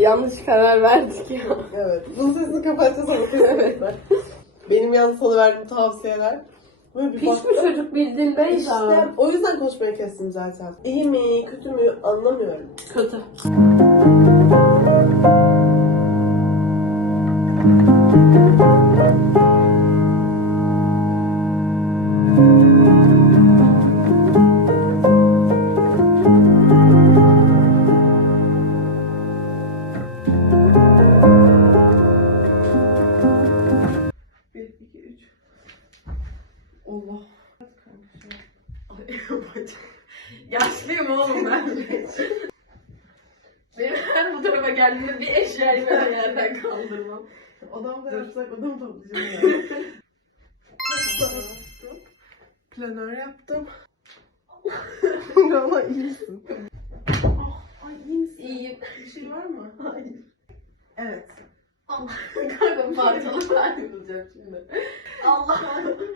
Yanlış karar verdik ya. Evet. Bunun sesini kapatacağız ama kesinlikle. Benim yalnız sana verdiğim tavsiyeler. Böyle bir baktım. çocuk bildiğin Beyza. İşte o yüzden konuşmayı kestim zaten. İyi mi, kötü mü anlamıyorum. Kötü. Allah. Yaşlıyım oğlum ben. Benim her bu tarafa geldiğimde bir eşyayı ben yerden kaldırmam. Adam da yapsak adam toplayacağım ya. Yaptım. Planör yaptım. Rana iyisin. Ay iyi misin? İyiyim. Bir şey var mı? Hayır. Evet. Allah kanka parçalı ayrılacağım şimdi. Allah.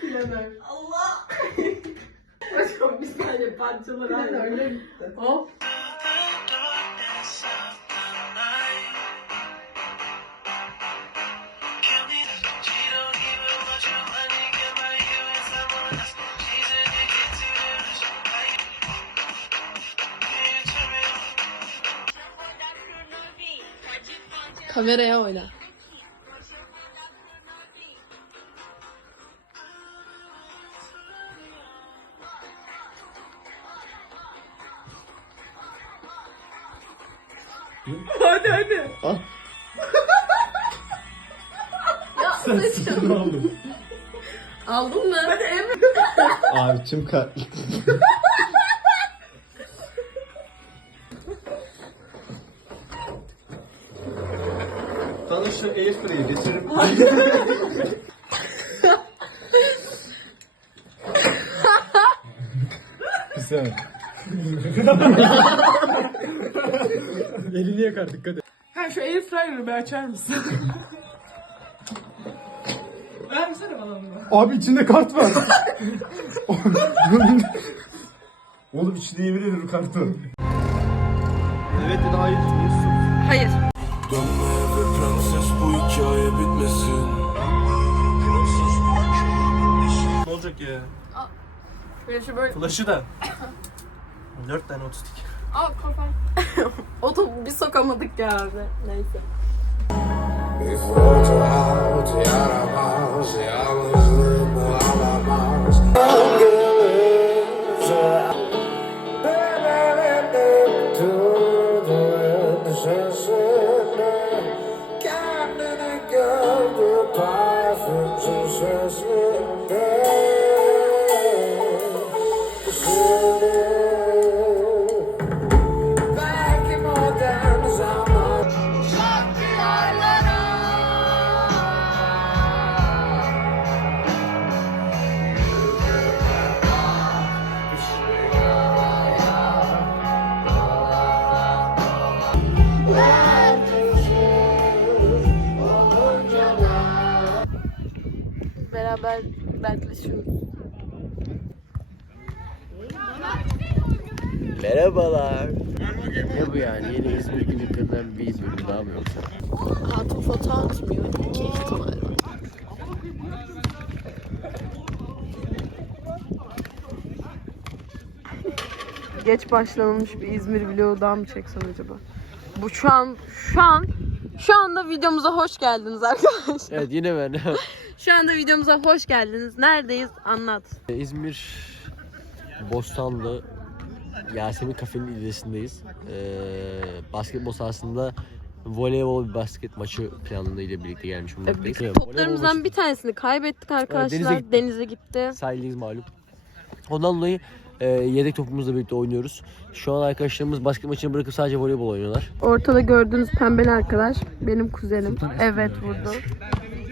Planör. Allah. Başım bir saniye. Planörle gitti. Hop. Kameraya oyna. Hadi Emre. Abi tüm kalp. Bana şu airfryer'i getirip... Güzel. Elini yakar dikkat et. Ha şu air fryer'ı bir açar mısın? Versene bana bunu. Abi içinde kart var. Oğlum içinde yemin ederim kart var. Evet ya da hayır. Hayır. Dönme eve prenses bu hikaye bitmesin Ne olacak ya? Böyle böyle. Flash'ı da. 4 tane otistik. Aa kafam. o da bir sokamadık ya abi. Neyse. Bir fotoğraf yaramaz Yalnızlığımı alamaz günlüklerinden bir bölüm daha mı yoksa? Hatun foto atmıyor. İki ihtimal var. Geç başlanılmış bir İzmir vlogu daha mı çeksem acaba? Bu şu an, şu an, şu anda videomuza hoş geldiniz arkadaşlar. Evet yine ben. Şu anda videomuza hoş geldiniz. Neredeyiz? Anlat. İzmir Bostanlı Yasemin Kafe'nin ilesindeyiz. Ee, basketbol sahasında voleybol bir basket maçı planlı ile birlikte gelmiş bulunmaktayız. Voleybol Toplarımızdan maçı- bir tanesini kaybettik arkadaşlar. denize gitti. Denize gitti. Sahildeyiz malum. Ondan dolayı e, yedek topumuzla birlikte oynuyoruz. Şu an arkadaşlarımız basket maçını bırakıp sadece voleybol oynuyorlar. Ortada gördüğünüz pembeli arkadaş benim kuzenim. Evet vurdu.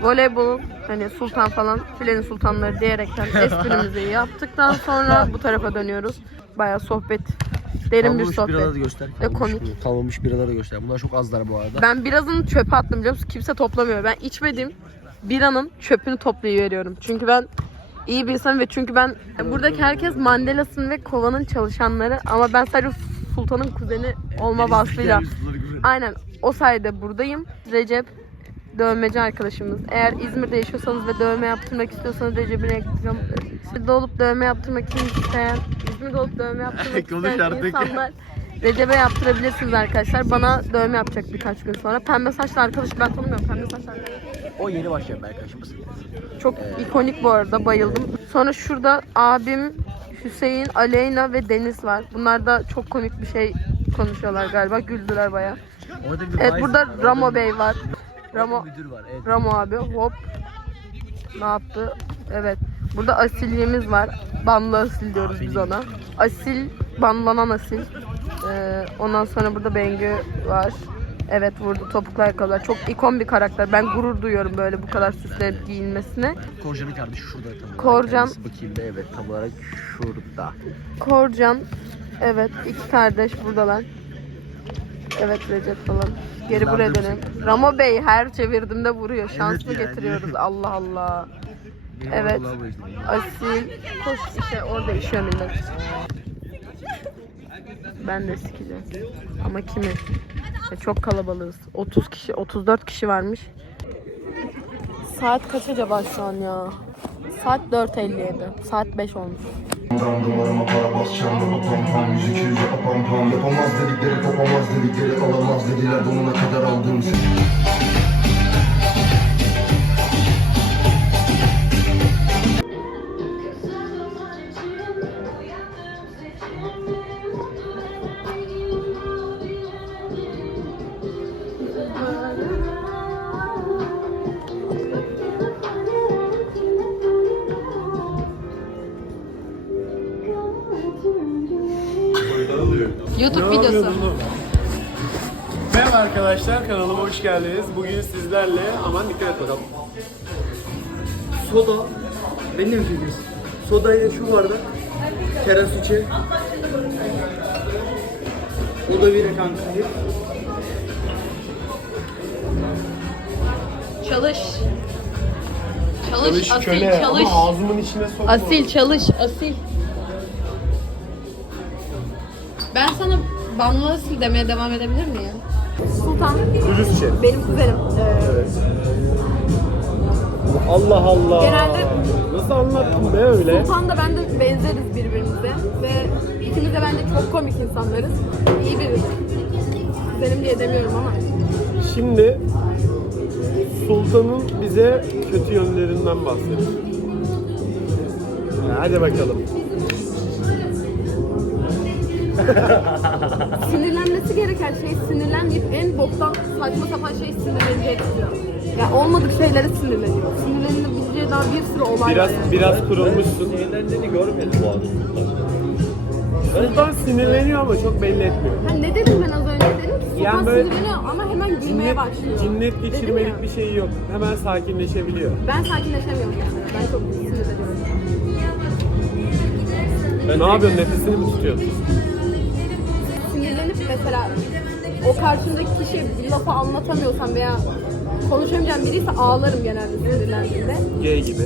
Voleybol hani sultan falan filenin sultanları diyerekten esprimizi yaptıktan sonra bu tarafa dönüyoruz. Bayağı sohbet. Derin bir Kalmamış biraları sohbet. göster. Kalmamış, komik. kalmamış biraları göster. Bunlar çok azlar bu arada. Ben birazını çöpe attım biliyor musun? Kimse toplamıyor. Ben içmediğim biranın çöpünü toplayıveriyorum. Çünkü ben iyi bir insanım ve çünkü ben buradaki herkes Mandelas'ın ve Kova'nın çalışanları ama ben sadece Sultan'ın kuzeni olma vasfıyla Aynen o sayede buradayım. Recep dövmeci arkadaşımız. Eğer İzmir'de yaşıyorsanız ve dövme yaptırmak istiyorsanız Recep'in reklam İzmir'de olup dövme yaptırmak için isteyen İzmir'de olup dövme yaptırmak Konuş isteyen artık. insanlar Recep'e yaptırabilirsiniz arkadaşlar. Bana dövme yapacak birkaç gün sonra. Pembe saçlı arkadaş ben tanımıyorum. Pembe saçlı arkadaş. O yeni başlayan bir arkadaşımız. Çok ikonik bu arada bayıldım. Sonra şurada abim Hüseyin, Aleyna ve Deniz var. Bunlar da çok komik bir şey konuşuyorlar galiba. Güldüler baya. Orada bir Evet burada var, orada Ramo bir- Bey var. orada Ramo bir müdür var. Evet. Ramo abi hop. Ne yaptı? Evet. Burada Asil'imiz var. Banlı Asil diyoruz biz ona. Asil, banlanan Asil. Ee, ondan sonra burada Bengü var. Evet vurdu topuklu ayakkabılar. Çok ikon bir karakter. Ben gurur duyuyorum böyle bu kadar süslenip giyinmesine. Korcan'ın kardeşi şurada tam. Korcan. Kendisi Bakayım da evet tam olarak şurada. Korcan. Evet iki kardeş buradalar. Evet Recep falan. Geri buraya dönelim. Ramo Bey her çevirdiğimde vuruyor. Şans mı yani. getiriyoruz? Allah Allah. Evet. Asil. Koş işte orada işiyor millet. Ben de sikeceğim. Ama kimi? Ya çok kalabalığız. 30 kişi, 34 kişi varmış. Saat kaç acaba şu an ya? Saat 4.57. Saat 5 olmuş. Dam damarıma para basacağım baba pam pam Yüzük yüzü apam pam Yapamaz dedikleri kopamaz dedikleri alamaz dediler Donuna kadar aldım seni YouTube videosu. Merhaba arkadaşlar kanalıma hoş geldiniz. Bugün sizlerle aman dikkat et bakalım. Soda benim fikrim. Sodayla şu bardak teras içi. O da bir kanka. Çalış. Çalış, Çalış asil, köle çalış. ama ağzımın içine sokma. Asil, çalış, asil. Ben sana Banlı Asil demeye devam edebilir miyim? Sultan, Dürüstçe. benim kuzenim. Allah Allah. Genelde Nasıl anlattın be öyle? Sultan da ben de benzeriz birbirimize ve ikimiz de bence çok komik insanlarız. İyi biriz. Kuzenim diye demiyorum ama. Şimdi Sultan'ın bize kötü yönlerinden bahsedelim. Hadi bakalım. Sinirlenmesi gereken şey sinirlenmeyip en boktan saçma sapan şey sinirlenecek diyor. Ya olmadık şeylere sinirleniyor. Sinirlenebileceği daha bir sürü olay Biraz var yani. biraz kurulmuşsun. Eğlendiğini görmedim bu arada. Sultan sinirleniyor ama çok belli etmiyor. Ha, ne dedim ben az önce dedim ki Sultan Yani böyle sinirleniyor ama hemen gülmeye Cinnet, başlıyor. cinnet geçirmelik bir şey yok. Hemen sakinleşebiliyor. Ben sakinleşemiyorum yani. Ben çok sinirleniyorum. ne yapıyorsun? Nefesini mi tutuyorsun? Mesela o karşımdaki kişiye bir lafı anlatamıyorsam veya konuşamayacağım biriyse ağlarım genelde sinirlendiğimde. Gay gibi.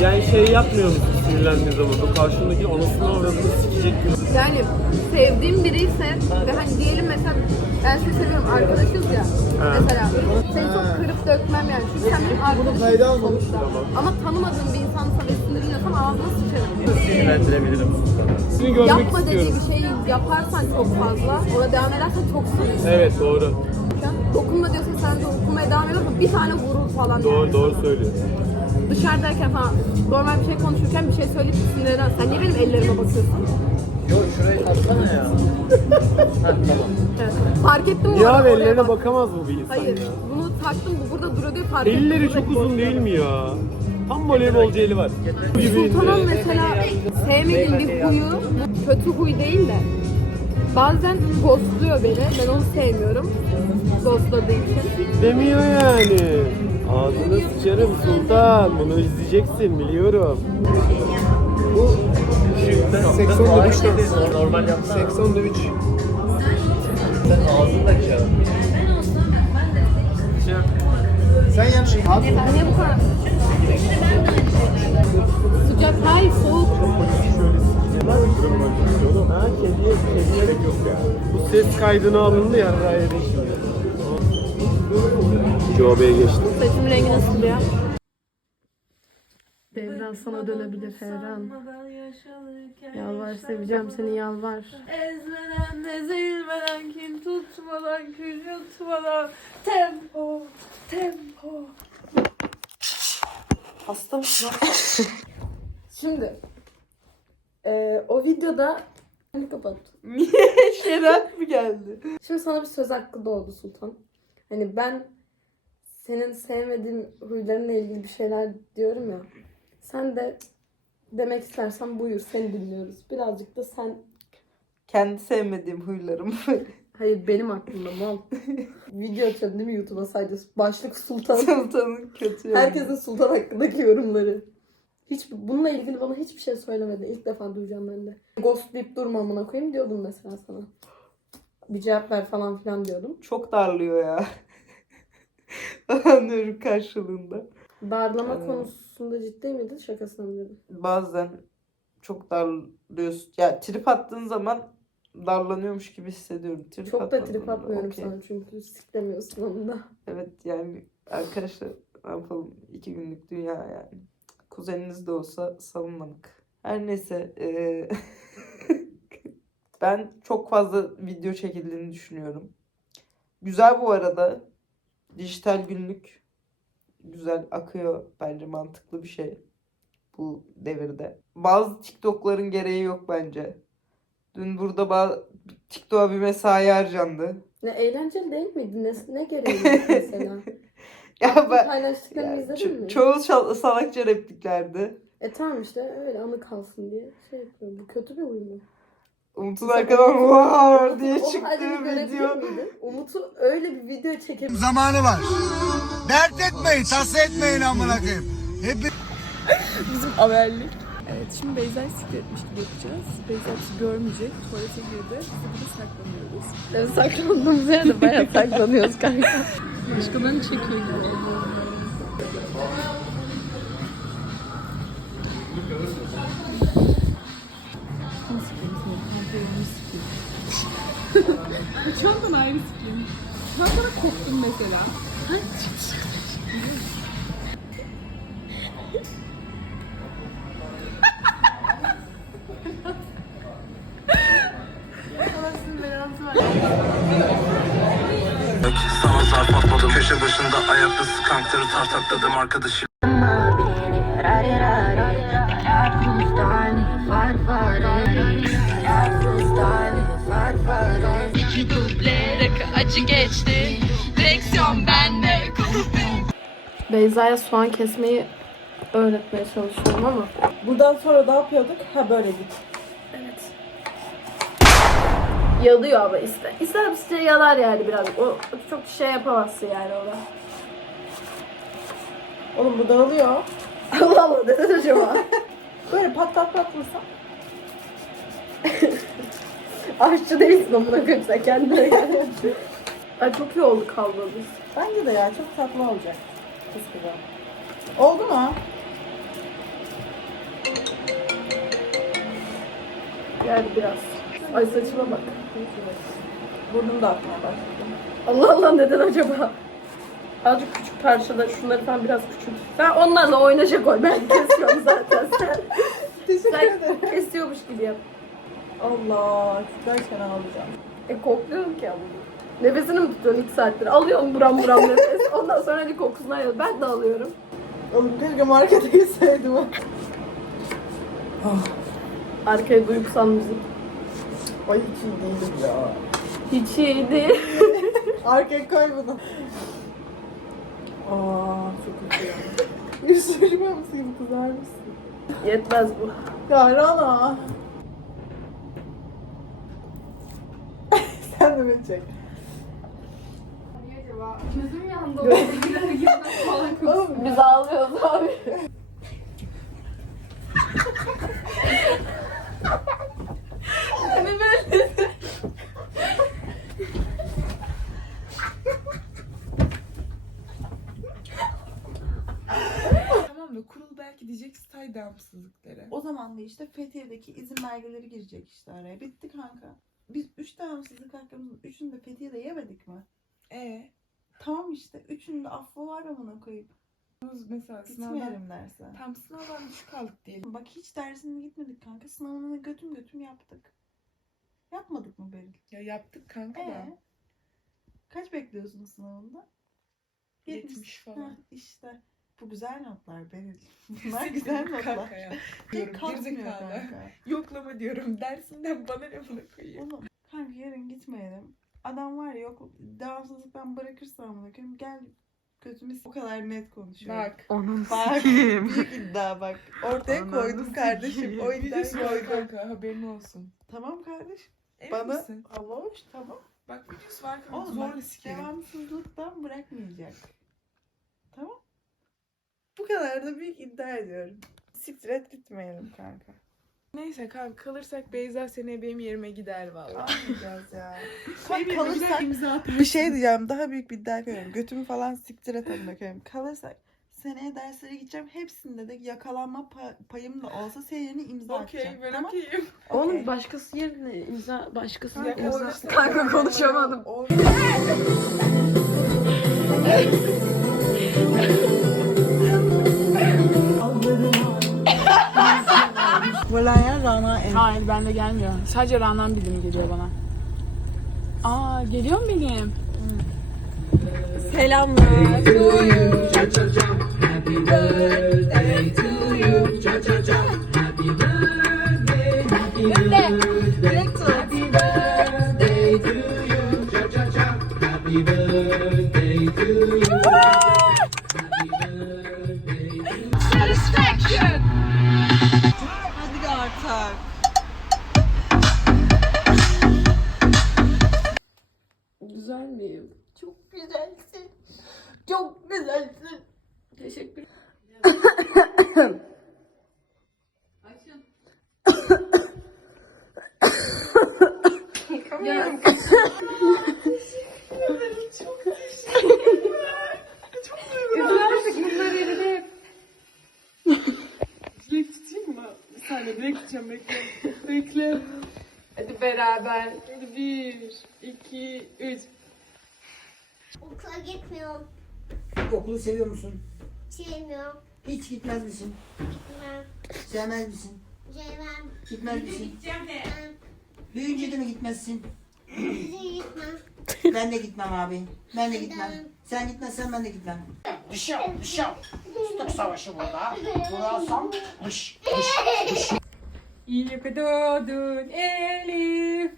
Yani şey yapmıyor musun sinirlendiğin zaman? O karşındaki anasını avradını sikecek gibi. Yani sevdiğim biri ise ve hani diyelim mesela ben seni seviyorum arkadaşız ya mesela seni çok kırıp dökmem yani çünkü sen benim arkadaşım sonuçta ama tanımadığım bir insansa ve sinirleniyorsam ağzına sıçarım. Sinirlendirebilirim. Seni görmek Yapma dediği istiyorum. bir şeyi yaparsan çok fazla ona devam edersen çok sinirlenir. Evet doğru. Dokunma diyorsa sen de okumaya devam ediyorsan bir tane vurur falan. Doğru yani. doğru söylüyorsun. Dışarıdayken falan normal bir şey konuşurken bir şey söyleyip sinirlenen. Sen niye benim ellerime bakıyorsun? Yok şurayı taksana ya. ha tamam. Evet. Fark ettim bu Ya arada, abi oraya ellerine bak. bakamaz mı bir insan Hayır. ya? Bunu taktım bu burada duruyor diye fark ettim. Elleri çok uzun değil mi ya? Tam voleybolcu eli var. Sultan'ın mesela sevmediğim bir huyu, kötü huy değil de bazen ghostluyor beni. Ben onu sevmiyorum. Ghostladığı için. Demiyor yani. Ağzını sıçarım sultan. Bunu izleyeceksin biliyorum. Bu 80 dövüş Normal yapsana. 80 dövüş. Sen ağzındaki ya. Niye bu kadar? Sıcak, hayır soğuk. Ha kediye, kediye gerek yok ya. Bu ses kaydına alındı ya gayet şimdi. Jobe'ye geçtim. Saçımın rengi nasıl ya? Devran sana dönebilir her an. Yalvar seveceğim seni yalvar. Ezmeden ezilmeden kin tutmadan kül yutmadan tempo tempo. Hasta mısın? Şimdi eee, o videoda kapat. Niye şeref mi geldi? Şimdi sana bir söz hakkı doğdu Sultan. Hani ben senin sevmediğin huylarınla ilgili bir şeyler diyorum ya. Sen de demek istersen buyur seni dinliyoruz. Birazcık da sen Kendi sevmediğim huylarım. Hayır benim aklımda mal. Video açalım değil mi YouTube'a sadece başlık Sultan. Sultanın kötü. Herkesin Sultan hakkındaki yorumları. Hiç bununla ilgili bana hiçbir şey söylemedi. İlk defa duyacağım ben de. Ghostlayıp durma amına koyayım diyordum mesela sana. Bir cevap ver falan filan diyordum. çok darlıyor ya. Anlıyorum karşılığında. Darlama Evet. Konusunda ciddi miydi? Şakasına mı dedin? Bazen çok darlıyorsun. Ya trip attığın zaman darlanıyormuş gibi hissediyorum. Trip Çok da trip atmıyorum okey. sana çünkü siklemiyorsun onu da. Evet yani arkadaşlar ne yapalım iki günlük dünya yani. Kuzeniniz de olsa savunmadık. Her neyse eee, ben çok fazla video çekildiğini düşünüyorum. Güzel bu arada. Dijital günlük güzel akıyor bence mantıklı bir şey bu devirde. Bazı TikTok'ların gereği yok bence. Dün burada bazı TikTok'a bir mesai harcandı. Ne eğlenceli değil miydi? Ne, ne gereği var mesela? Ya ben Paylaştıklarını Ya, izledin ço- mi? çoğu şal- salakça repliklerdi. E tamam işte öyle anı kalsın diye şey yapıyor. Bu kötü bir uyum mu? Umut'un arkadan wow diye çıktığı video. Umut'u öyle bir video çekebilir. zamanı var. Dert etmeyin, tasa etmeyin amına koyayım. Hep Bizim haberlik. Evet şimdi Beyza'yı sikletmiş gibi yapacağız. Beyza bizi görmeyecek. Tuvalete girdi. Biz de burada saklanıyoruz. Evet, saklandığımız yerde bayağı saklanıyoruz kanka. Başkalarını çekiyor gibi oluyor. Çantan ayrı sikeyim. Çantana koptum mesela. Sana zarf atmadım Köşe başında ayakta skankları tartakladım arkadaşı acı geçti. Direksiyon bende. Beyza'ya soğan kesmeyi öğretmeye çalışıyorum ama Buradan sonra ne yapıyorduk? Ha böyle git. yalıyor ama ister. İster ister yalar yani biraz. O çok şey yapamazsın yani ona. Oğlum bu dağılıyor. Allah Allah neden acaba? Böyle pat pat pat vursan. Aşçı değilsin amına koyayım sen kendine gel. Ay çok iyi oldu kalmamız. Bence de ya çok tatlı olacak. Kız kıza. Oldu mu? Yani biraz. Ay saçıma bak. Burnum da akmaya başladı. Allah Allah neden acaba? Azıcık küçük parçalar şunları falan biraz küçült. Sen onlarla oynaşa koy. Ben kesiyorum zaten sen. Teşekkür Sen ederim. kesiyormuş gibi yap. Allah. Gerçekten ağlayacağım. E kokluyorum ki ama. Nefesini mi tutuyorsun iki saattir? Alıyorum buram buram nefes. Ondan sonra bir kokusunu alıyorum. Ben de alıyorum. Oğlum keşke markete gitseydim. Arkaya duygusal müzik. Ay hiç iyi değilim ya. Hiç iyi değil. Arkaya koy bunu. Aa çok kötü ya. Yüzünü görüyor musun gibi kızarmışsın. Yetmez bu. Ya Rana. Sen de beni çek. Oğlum Biz ağlıyoruz abi. Tamam mı? Kurul belki gidecek say devamsızlıkları. O zaman da işte Fethiye'deki izin belgeleri girecek işte araya. Bitti kanka. Biz üç devamsızlık hakkımızın üçünü de Fethiye'de yemedik mi? E Tamam işte. Üçünün de affı var amına koyup. mesela sınavdan Gitmeyelim derse. tam sınavdan düşük kaldık diyelim. Bak hiç dersine gitmedik kanka. Sınavını götüm götüm yaptık. Yapmadık mı Beril? Ya yaptık kanka da. Ee? Kaç bekliyorsun sınavında? 70 falan. Heh, işte. Bu güzel notlar Beril. Bunlar güzel notlar. Kanka ya. Tek Diyorum, kalkmıyor gerizekalı. kanka. Yoklama diyorum. Dersinden bana ne bunu koyayım. Oğlum kanka yarın gitmeyelim. Adam var ya yok devamsızlık ben bırakırsam koyayım gel götümü o kadar net konuşuyor. Bak. Onun Bak büyük iddia bak. Ortaya Ananı koydum kardeşim. sikeyim. O iddiayı koydum. kanka haberin olsun. Tamam kardeşim. Emin Bana misin? Allah hoş tamam. Bak videosu var kanka Oğlum zorla bak sikerim. devamsızlıktan bırakmayacak. Tamam. Bu kadar da büyük iddia ediyorum. Siktir et gitmeyelim kanka. Neyse kanka kalırsak Beyza seneye benim yerime gider valla. Almayacağız ya. Benim yerime kalırsak imza atar. bir şey diyeceğim. Daha büyük bir iddia koyuyorum. Götümü falan siktir amına koyayım. Kalırsak seneye derslere gideceğim. Hepsinde de yakalanma pa- payım da olsa senin yerine imza Okey atacağım. ben tamam? okeyim. Oğlum Okey. başkası yerine imza başkası Kanka, imza. orası- Kanka konuşamadım. O- Hayır bende gelmiyor. Sadece Ra'nın bilimi geliyor bana. Aa geliyor mu benim? Selamlar. Hadi bekle. Bekle. Hadi beraber. Hadi bir, iki, üç. Okula gitmiyorum. Okulu seviyor musun? Sevmiyorum. Hiç gitmez misin? Gitmem. Sevmez misin? Sevmem. Gitmez misin? Gitmem. Büyüyünce de mi gitmezsin? Gitmem. Ben de gitmem abi. Ben de gitmem. Sen gitmezsen ben de gitmem. Dışarı, dışarı. Tutuk savaşı burada. Burası dış, dış. İyi ki doğdun Elif.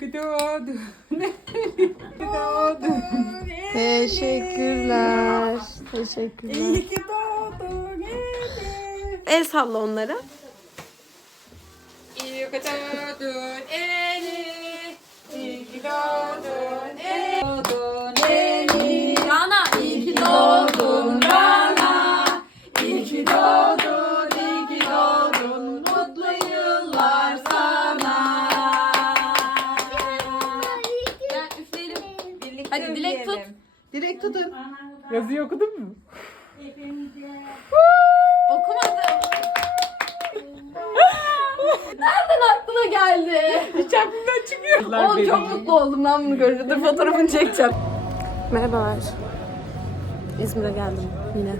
Ki doğdun. Ki doğdun Elif. Teşekkürler. Teşekkürler. Ki doğdun Elif. El salla onlara. Ki doğdun Elif. Ki doğdun Elif. Doğdun Yazıyı okudun mu? Okumadım. Nereden aklına geldi? Hiç aklımdan çıkıyor. Oğlum çok mutlu oldum ben bunu görünce. Dur fotoğrafını çekeceğim. Merhabalar. İzmir'e geldim yine.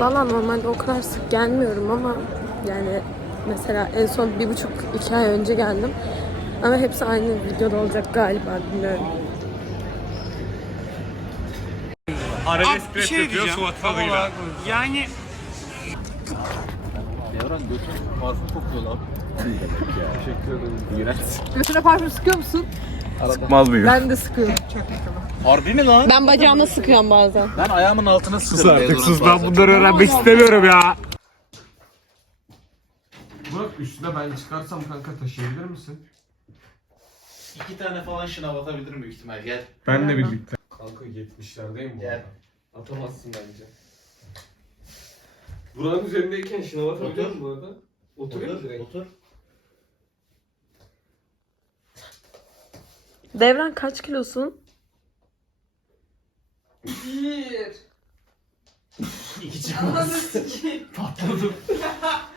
Valla normalde o kadar sık gelmiyorum ama yani mesela en son bir buçuk iki ay önce geldim. Ama hepsi aynı videoda olacak galiba bilmiyorum. Arabesk rap yapıyor Suat tadıyla. Yani Devran götün parfüm kokuyor lan. Teşekkür ederim. İğrenç. Götüne parfüm sıkıyor musun? sıkmaz mıyım? Ben de sıkıyorum. Harbi mi lan? Ben bacağıma sıkıyorum bazen. Ben ayağımın altına Sus sıkarım. artık sus ben bunları öğrenmek istemiyorum ya. Burak üstüne ben çıkarsam kanka taşıyabilir misin? İki tane falan şınav atabilirim büyük ihtimal gel. Benle birlikte. Kanka 70'lerdeyim bu Gel. arada. Atamazsın bence. Buranın üzerindeyken şınav atabiliyor Otur. musun bu arada? Oturayım mı direkt? otur. Devran kaç kilosun? Bir. İki çıkmaz. Patladım.